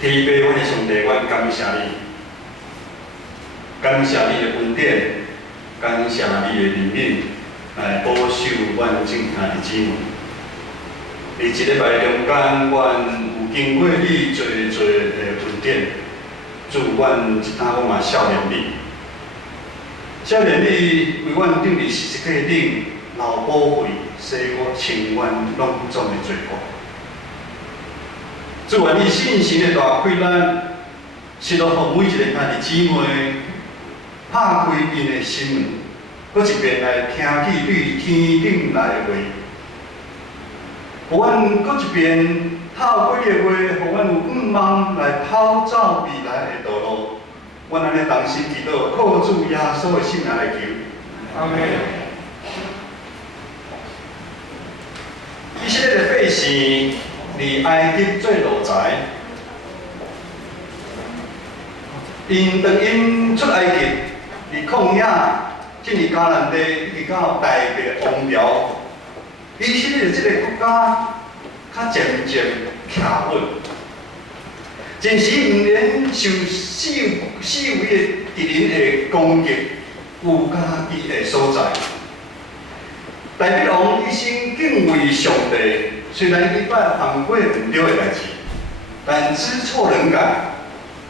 天父，阮的上帝，阮感谢你，感谢你的恩典，感谢你的怜悯，来保守阮正听的姊妹。伫一礼拜中间，阮有经过你最最的恩典，祝阮一摊我嘛少年你，少年你为阮顶伫十字架顶流宝血，洗我清阮拢总的罪过。主愿你信心的大开咱，是落互每一个兄弟姊妹拍开因的心门，搁一遍来听见对天顶来的话。互阮搁一遍透过你的话，互阮有盼望来跑走未来的道路。阮安尼同心祈祷，靠主耶稣的圣名来求。阿门。以色列的百姓离埃及做奴才，因当因出埃及，伫旷野，进入迦南地，一直到大地的王朝。以色列这个国家，较渐渐徛稳，真是毋免受四围的敌人的攻击，有家己的所在。大比王一生敬畏上帝，虽然伊捌犯过毋对的代志，但知错能改，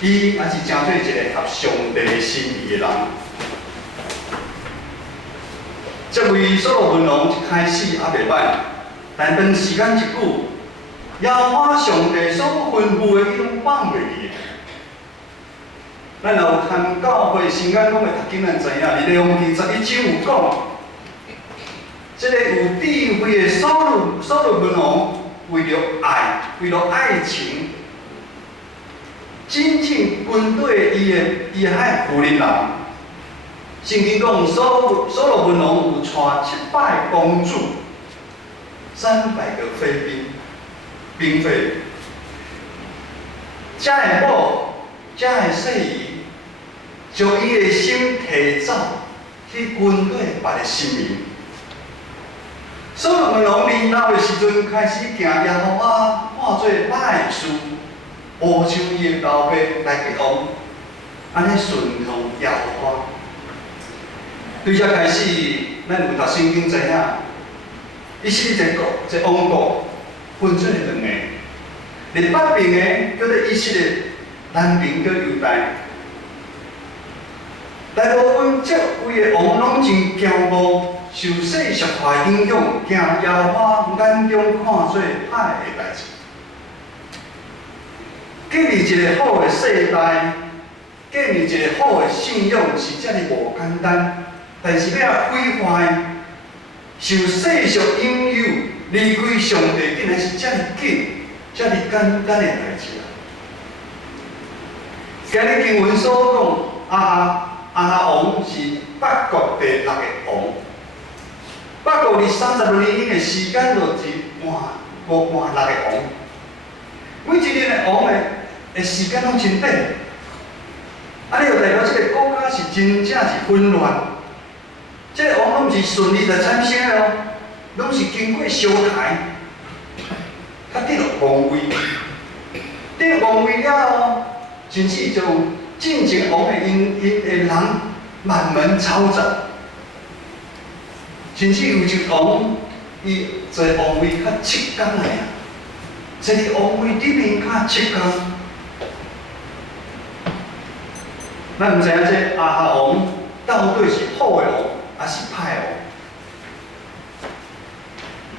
伊还是真做一个合上帝心意的人。这位所罗门王一开始也袂歹，但当时间一久，耶和华上帝所吩咐的，伊拢放袂记。咱若有参教会新眼讲的读经，咱知影，利用第11章有讲，这个有智慧的所罗门王，为了爱情，真正军队伊的海夫人人。圣经讲，所罗门王有娶700公主，300个妃嫔妃。这个某，这个细姨，将伊的心提走去军队别的性命。所罗门王年老的时阵，开始行耶和华看做歹事，无像伊的老爸大吉王，安尼顺从耶和华。对遮开始，咱有读圣经知影，以色列一个王国分做两个，伫北边的叫做以色列，南边叫犹大。大部分这位的王拢真骄傲，受世俗化影响，行耶和华眼中看做歹的代志。建立一个好的世代，建立一个好的信仰是遮尔无简单。但是要毁坏，受世俗引诱，离开上帝，竟然是遮尔紧、遮尔简单的代志啊！今日经文所讲，亚哈王是北国第6个王，北国伫36年的时间，就是6个王。每一任的王的时间拢真短，安尼就代表这个国家是真正是混乱。这个王拢毋是顺利来产生的哦，拢是经过烧台，甲得落王位，得王位了后，甚至就进前王的因的人慢慢操作，甚至有一王伊坐王位较7天个呀，坐伫王位顶面较7天。咱毋知影这亚哈王到底是好的王，还是歹王？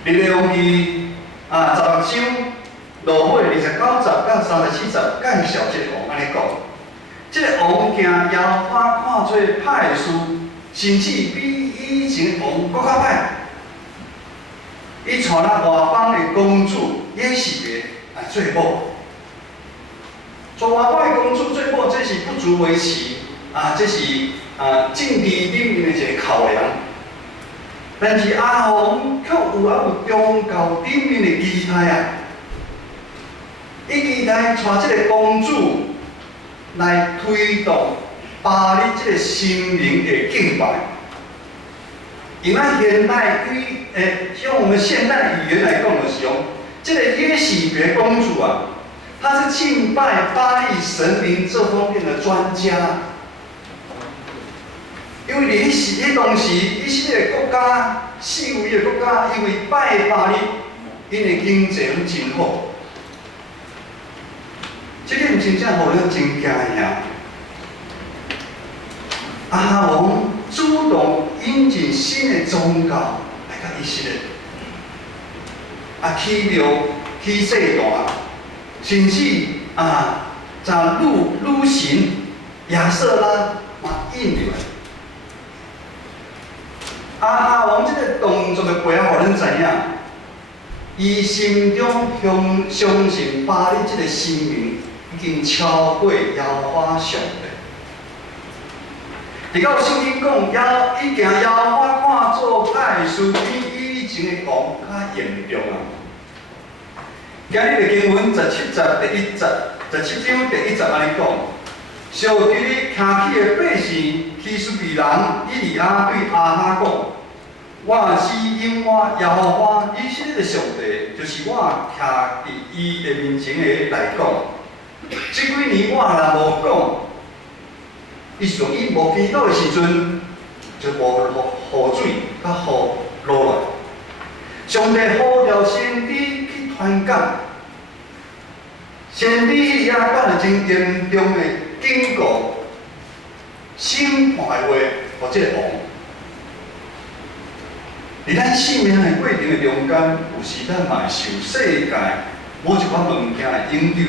利未王记16章落尾29节到34节介绍这个王安尼讲，这个王行耶和华看做歹事，甚至比以前王搁较歹。伊娶了外邦的公主耶洗别来做某，娶外邦的公主做某，这是不足为奇这是政治里面的一个考量。但是亚哈王却有宗教顶面的期待啊！伊期待带这个公主来推动巴黎这个神明的敬拜。用现代用我们现代语言来讲，就是讲，这个耶洗别公主啊，他是敬拜巴力神明这方面的专家。因为迄当时，以色列国家、四围的国家，因为拜巴力，因的经济拢真好。这个真正互咱真惊吓。亚哈王主动引进新的宗教来甲以色列，起庙、起祭坛，甚至将女神亚瑟拉嘛引入来。亚哈王这个动作的背后，互咱知影，伊心中相信巴力这个神明已经超过耶和华上帝。直到圣经讲，已经耶和华看作歹事比以前的王较严重啊。今日的经文17章第1节安尼讲。上帝哩听起的百姓，希斯比人以利亚对亚哈讲：我是因我耶和华以色列的上帝，就是我徛伫伊的面前的来讲。这几年我若无讲，伊从伊无祈祷的时阵，就无雨水甲雨落来。上帝呼召先知去传讲，先知以利亚讲了真严重的。警告、审判的话，互这个王。伫咱生命的过程的中间，有时咱嘛会受世界某一款物件的引诱，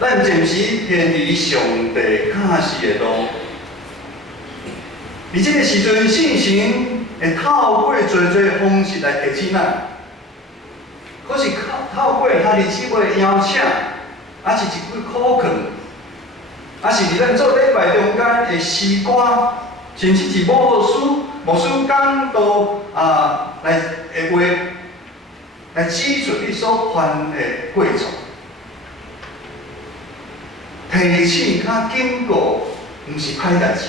咱暂时偏离上帝启示的路。伫这个时阵，圣神会透过侪方式来提醒咱，可是透过他日子的邀请，还是一句口劝。是伫咱做礼拜中间的诗歌，甚至是牧师讲道来的话，来指出你所犯的过错，提醒甲警告，毋是歹代志。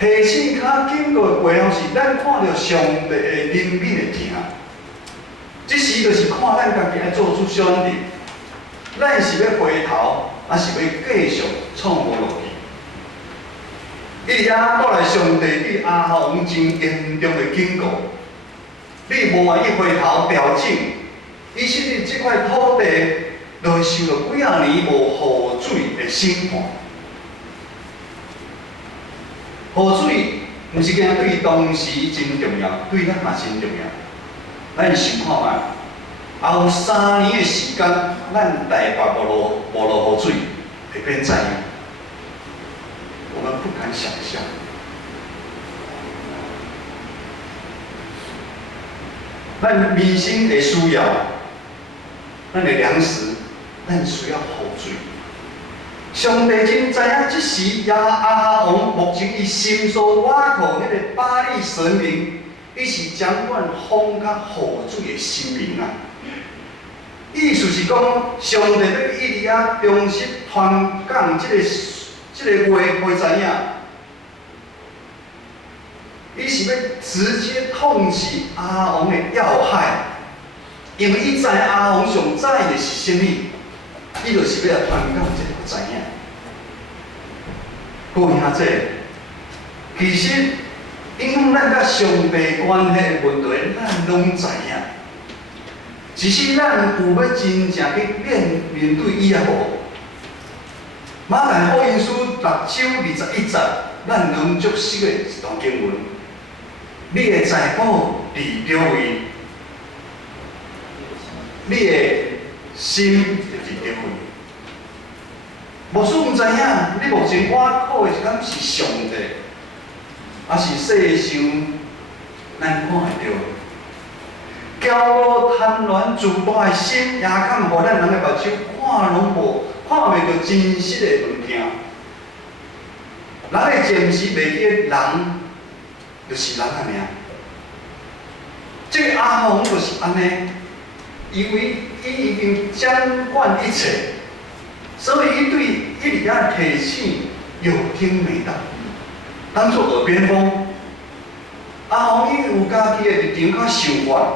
提醒甲警告的背后是咱看到上帝的怜悯的疼，这时就是看咱家己爱做出选择。咱是要回头，还是要继续创无落去？以利亚带来上帝对亚哈王真严重的警告：你无愿意回头调整，以色列这块土地就会受到几啊年无雨水的审判。雨水毋是惊对当时真重要，对咱嘛真重要。咱想看觅。后3年的时间，咱台北无落雨水，会变怎样？我们不敢想象。咱民生的需要，咱的粮食，咱需要雨水。上帝真知影，即时亚哈王目前伊心所倚靠迄个巴力神明，伊是掌管风甲雨水的神明啊。意思是讲，上帝要以利亚忠实传讲这个话，会知影，伊是要直接痛斥亚哈王的要害，因为伊知亚哈王上在意的是甚物，伊就是要来传讲这个知影。各位兄姐，其实影响咱甲上帝关系的问题，咱拢知影。只是咱有要真正去面对伊也无。马太福音书6章21节，咱能熟悉的一段经文。你的财宝伫叨位，你的心就伫叨位。无使毋知影，你目前我靠的是敢是上帝，还是世上咱看会到？骄傲、贪婪、自大的心，也敢互咱人的目睭看拢无，看袂到真实的物件。人的暂时袂记的人，就是人个名。这个亚哈王就是安尼，因为伊已经掌管一切，所以伊对以利亚的提醒有听没到，当作耳边风。亚哈王因为有家己的立场较想法。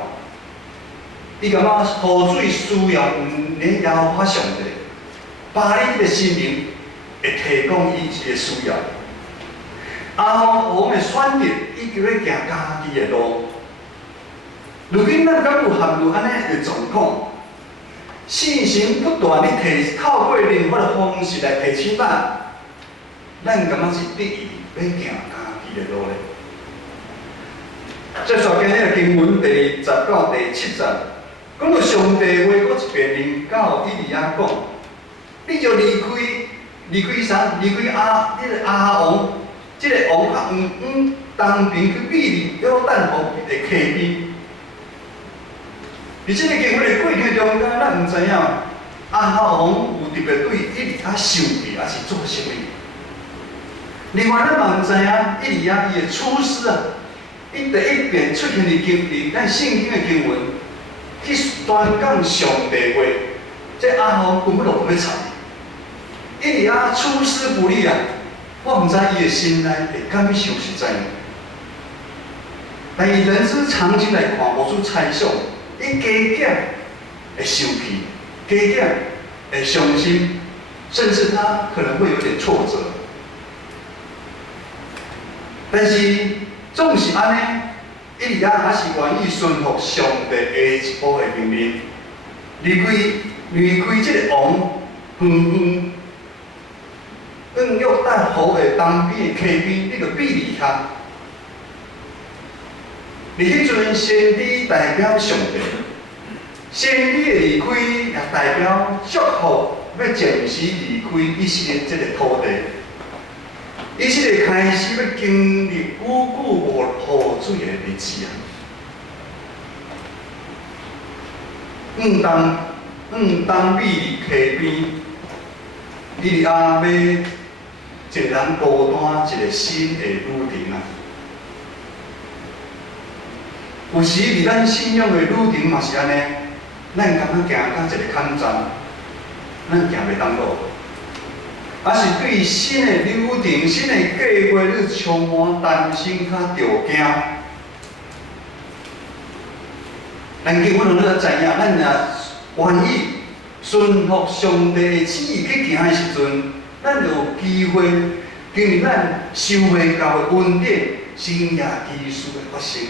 伊感觉雨水需要你耶和华上帝，把你这个心灵会提供伊一个需要。我们的选择，伊就要行家己的路。如今咱敢有陷入安尼的状况，信心不断地透过任何的方式来提醒咱感觉是得意要行家己的路咧。接续今日经文第10到第7节，讲到上帝话，搁一遍临到以利亚讲，你就离开啥？离开阿王，这个王较东边去比利约旦河的溪边。而这个经文的过程中间，咱唔知影阿哈王有特别对以利亚受气，还是做啥物？另外，咱嘛唔知影以利亚伊的出师啊，伊第一遍出现的咱圣经的经文，去宣讲上帝话，这阿哈王根本就唔要睬。以利亚出师不利啊，我唔知伊的心内会感受是怎样。但以人之常情来看，无出猜想。伊加减会生气，加减会伤心，甚至他可能会有点挫折。但是总是安尼，以利亚还是愿意顺服上帝下一步的命令，离开这个王，远约旦河的东边的溪边，那个比利亚。伫迄阵，先知代表上帝，先知的离开也代表祝福，要暂时离开以色列这个土地。以色列开始要经历久久无雨水的日子啊！东比利溪边，以利亚要一个人孤单一个新的旅程啊！有时伫咱信仰的旅程嘛是安尼，咱敢若行到一个坎站，咱行袂当路，还是对新的旅程、新的计划，你充满担心、较着惊。咱基本上咱知影，咱若愿意顺服上帝的旨意去行的时阵，咱就有机会经历咱收回到的恩典、生涯奇事的发生。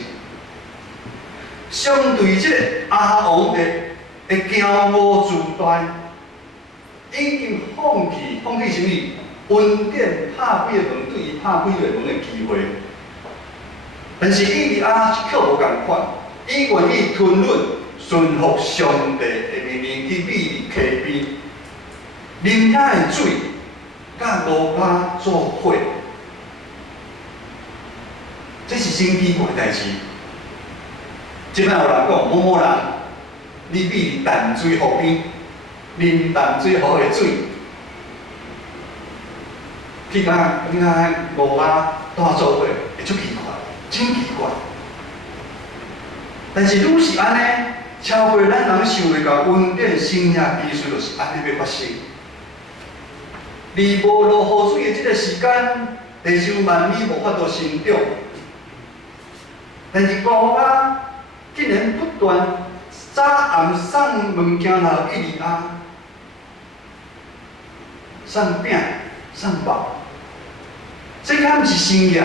相对这个阿王的骄傲自大，已经放弃什么？恩典拍几个门，对伊拍几个门的机会。但是以利亚却无共款，伊愿意吞忍、顺服上帝的命令，去比利溪边，啉遐的水，甲罗巴做伙，这是真奇怪的代志。即摆有人讲，某人，你比淡水河边，啉淡水河的水，去甲罗巴带做伙，会足奇怪，真奇怪。但是愈是安尼，超过咱人想袂到恩典生涯奇事，就是安尼要发生。而无落雨水的这个时间，地上万米无法度生长，但是罗巴竟然不断早暗送物件来以利亚，送饼、送肉，这敢毋是神业？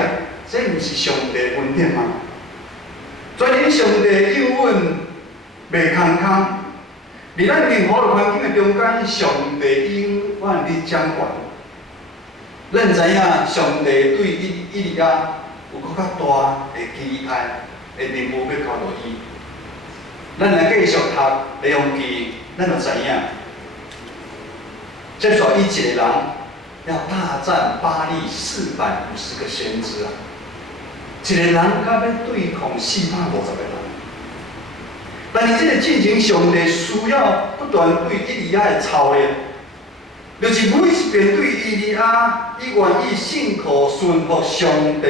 这毋是上帝恩典吗？全然上帝应允袂空空，伫咱任何的环境的中间，上帝永远伫掌管。咱知影上帝对以利亚有搁较大的期待。的任务要交到伊，咱来继续读《利未记》，咱就知影。接续伊一个人要大战巴力450个先知啊，一个人甲要对抗450个人。但是这个进程，上帝需要不断对以利亚的操练，就是每一遍对以利亚，伊愿意信靠顺服上帝，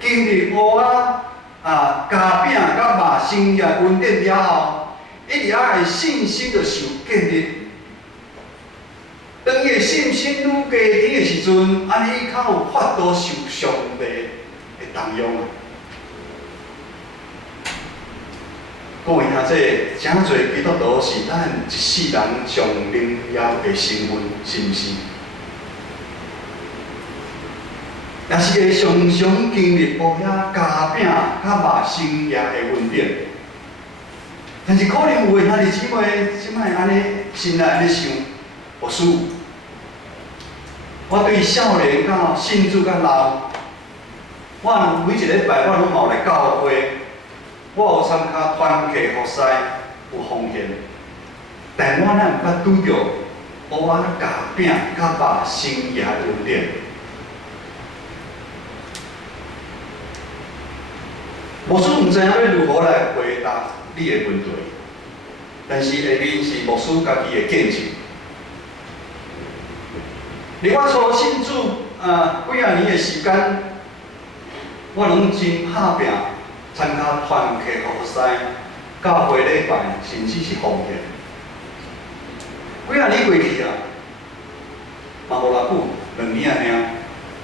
经历雨加饼甲肉生涯恩典了后，以利亚的信心就受建立。当伊的信心愈加甜的时阵，安尼伊较有法度受上帝的动用啊。各位兄姐，真侪基督徒是咱一世人上荣耀的身份，是毋是？也是会常常经历无遐家饼、较肉生业的稳定。但是可能有的兄弟姊妹，即摆安尼心内安尼想，牧师，我对少年到信主到老，我每一礼拜我拢有来教会。我有参加团契服侍，有奉献，但我哪毋捌拄着我安尼家饼较肉生业稳定。牧师毋知影要如何来回答你的问题，但是下面是牧师家己的见证。伫我初信主几啊年的时间，我拢真打拼。参加团契服侍、教会礼拜，甚至是奉献。几啊年过去啊，嘛无偌久，2年啊尔，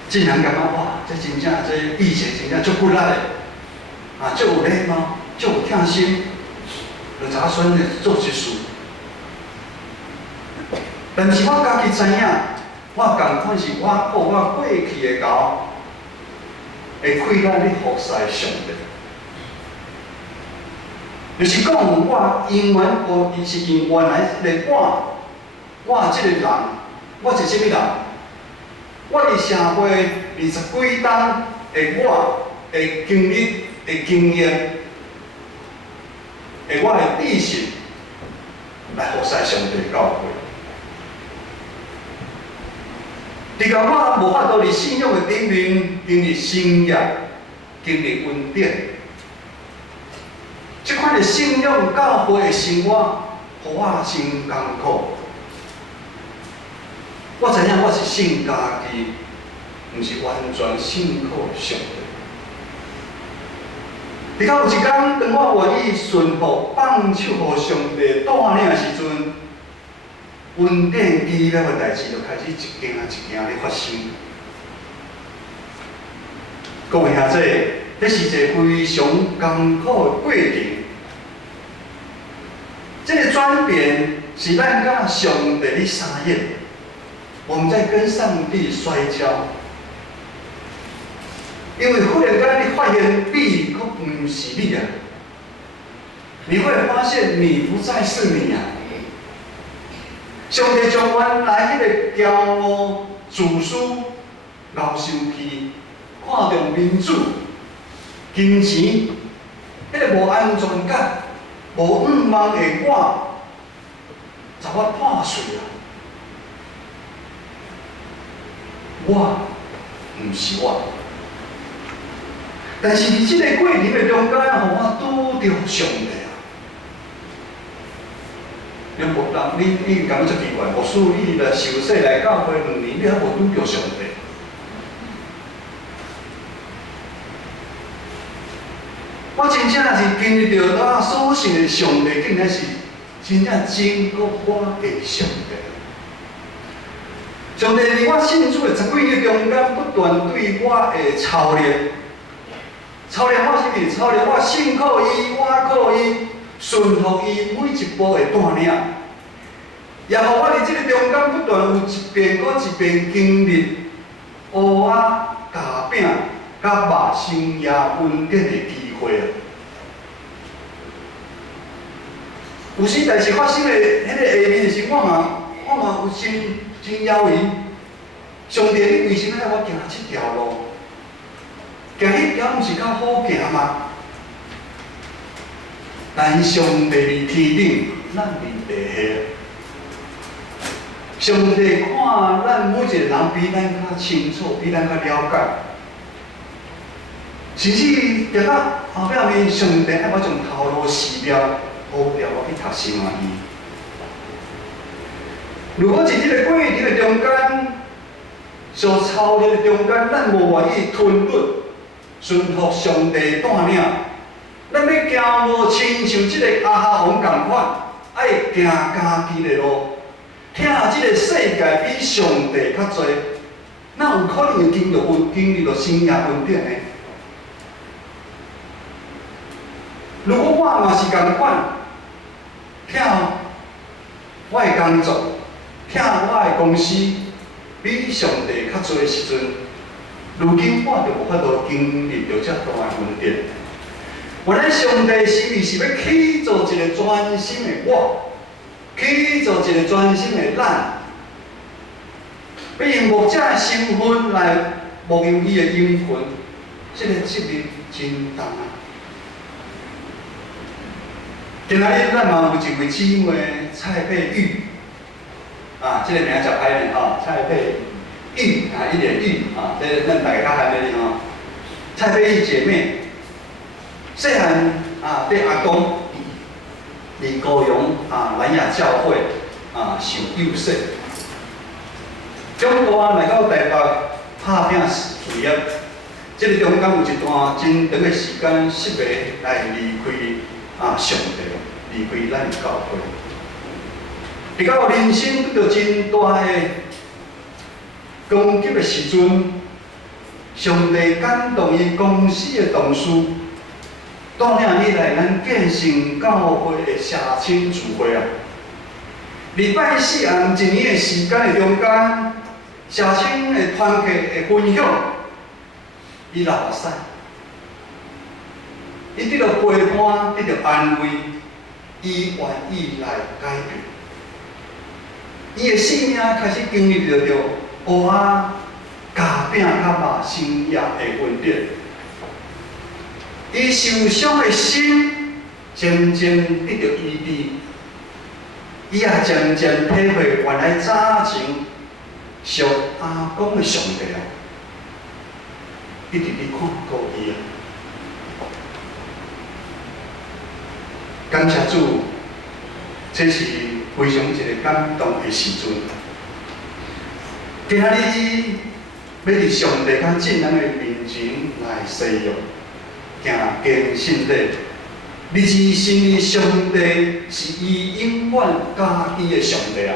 真人感觉哇，这真正这以前真正足骨力的，足有礼貌，足有疼心，就查选的做一事。但是我家己知影，我共款是我靠我过去的教，会开咱咧服侍上帝。就是讲，我因缘，是因原来迄个我即个人，我是啥物人？我伫社会20几冬的我的经历、的经验、我的知识来服侍上帝教会。伫个我无法度伫信仰的顶面经历生业、经历稳定。即款的信仰教会的生活，互我真艰苦。我知影我是信家己，毋是完全信靠上帝。伫到有一天，当我愿意顺服、放手互上帝带领的时阵，稳定奇妙的代志就开始一件一件咧发生。各位兄姐，这是一个非常艰苦的过程。这个转变是咱甲上帝咧相应，我们在跟上帝摔跤，因为忽然间你发现你可不是你啊，你会发现你不再是你啊。上帝将原来迄个骄傲、自私、熬生气、看重民主、金钱，迄个无安全感。无五望的我，把我破碎啊！我毋是我，但是伫即个过程的中间，互我拄着上帝啊！你感觉足奇怪，牧师你来受洗来教会2年，你还无拄着上帝？我真正是经历到我所信的上帝，竟然是真正真过我的上帝。上帝伫我信主的10几年中间，不断对我的操练，操练我什么？操练我信靠伊，我靠伊，顺服伊每一步的带领，也互我伫即个中间不断有一遍搁一遍经历蚵仔、夹饼、甲肉生业稳定的机会啊！有时代志发生的迄个下面是我嘛有真犹豫，上帝你为什么要我行即条路？行迄条毋是较好行吗？但上帝伫天顶，咱伫地下。上帝看咱每一个人比咱较清楚，比咱较了解。甚至行到后壁面，上帝爱我将头路死掉，好掉我去读神学院。如果伫即个过程的中间，所操练的中间，咱无愿意吞入、顺服上帝带领，咱要行无亲像即个阿哈王共款，爱行家己的路，听即个世界比上帝较侪，哪有可能会经历到生涯稳定呢？如果我嘛是共款，跳我的工作，跳我的公司，比上帝较侪的时阵，如今我就无法度经历到遮大的恩典。原来上帝是毋是要起造一个专心的我，起造一个专心的咱，要用牧者的身份来牧养伊的灵魂，这个责任真重啊！今仔日咱嘛有一位姊妹蔡佩玉，这个名叫歹呢吼，蔡佩玉一点玉这咱大家较罕的吼，蔡佩玉姐妹，细汉对阿公伫高雄南雅教会受幼说，长大来到台北拍拼事业，这个中间有一段真长的时间，失迷来离开上帝，离开咱的教会。直到人生遇到真大的攻击的时阵，上帝感动伊公司的同事，带领伊来咱建成教会的社青聚会啊！礼拜四暗一年的时间的中间，社青的团契的分享，伊流目屎，伊得到陪伴，得到安慰，伊愿意来改变。伊的生命开始经历着蚵仔、夹饼、甲肉生业的恩典。伊受伤的心渐渐得到医治，伊也渐渐体会原来早前属阿公的上帝一直伫看顾伊感谢主，这是非常一个感动的时阵。今仔日要伫上帝甲众人的面前来使用。行敬信礼，日子是上帝是伊永远家己的上帝啊！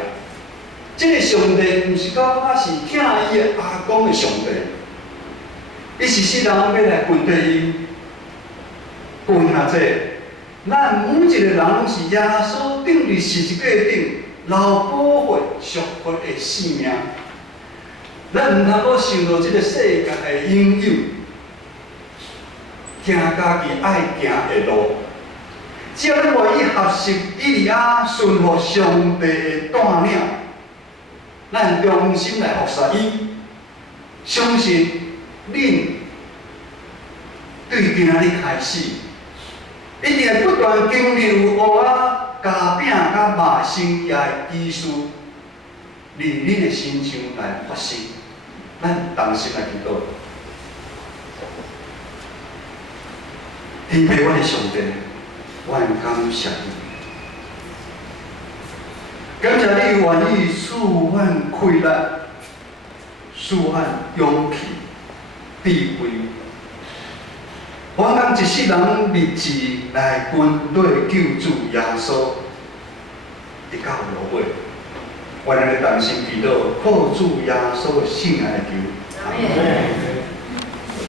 这个上帝毋是讲我是疼伊的阿公的上帝，伊是世人要来跟对伊。各位兄姐，咱每一个人拢是耶稣钉伫十字架顶流宝血赎回的性命，咱毋通阁受到这个世界的引诱。行家己爱行的路，只要咱愿意合适以利亚顺服上帝的带领，咱忠心来服侍伊，相信恁对今仔日开始，一定会不断经历有蚵仔、夹饼、甲肉生业的技术，伫恁的身上来发生。咱同心来祈祷。天父，我的上帝，我感谢你，感谢你愿意赐阮快乐，赐阮勇气、智慧，我当一世人立志来跟对救主耶稣，直到落尾。我哋同心祈祷，靠主耶稣的圣爱求。